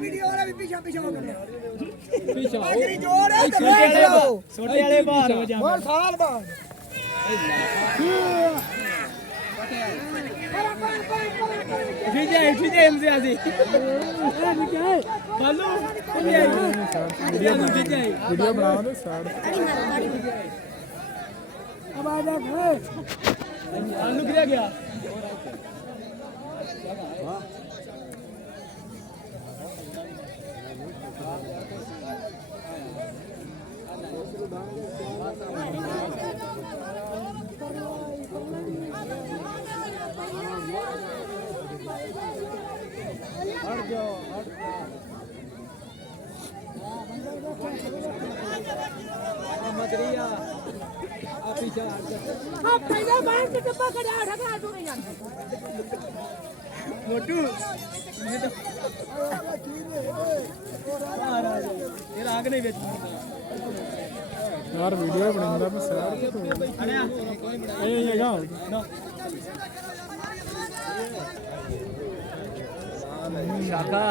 video वाला भी पीछा पीछा हो गया पीछा आखिरी जोर है तो छोटे वाले बाहर हो जा बहुत साल बाद ठीक है हमसे आजी हेलो वीडियो बनाओ ना साइड अब आ जा आलू गिरा गया मदरिया आप पीछे अब पहले बाहर से डब्बा कड़ा ढका तो नहीं जानते मोटू ये आग नहीं बेच यार वीडियो बनाऊंगा मैं सर ये जगह शाखा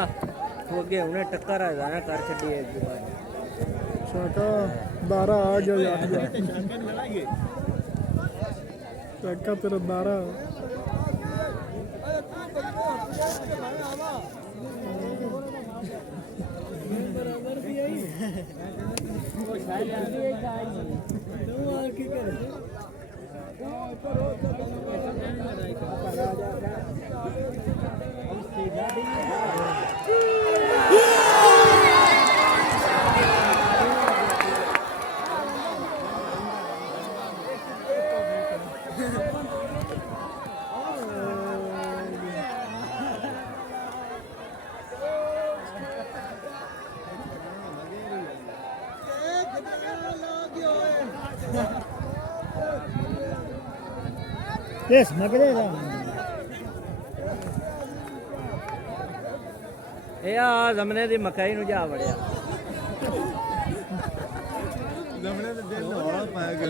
हो गया उन्हें टक्कर आ जाना कर छड़ी एक बार शाखा 12 आ गया यार शाखा तेरा 12 यस मगरेगा ए आ जमने दी मकई नु जा वड़िया जमने दे दिल होना पाएगा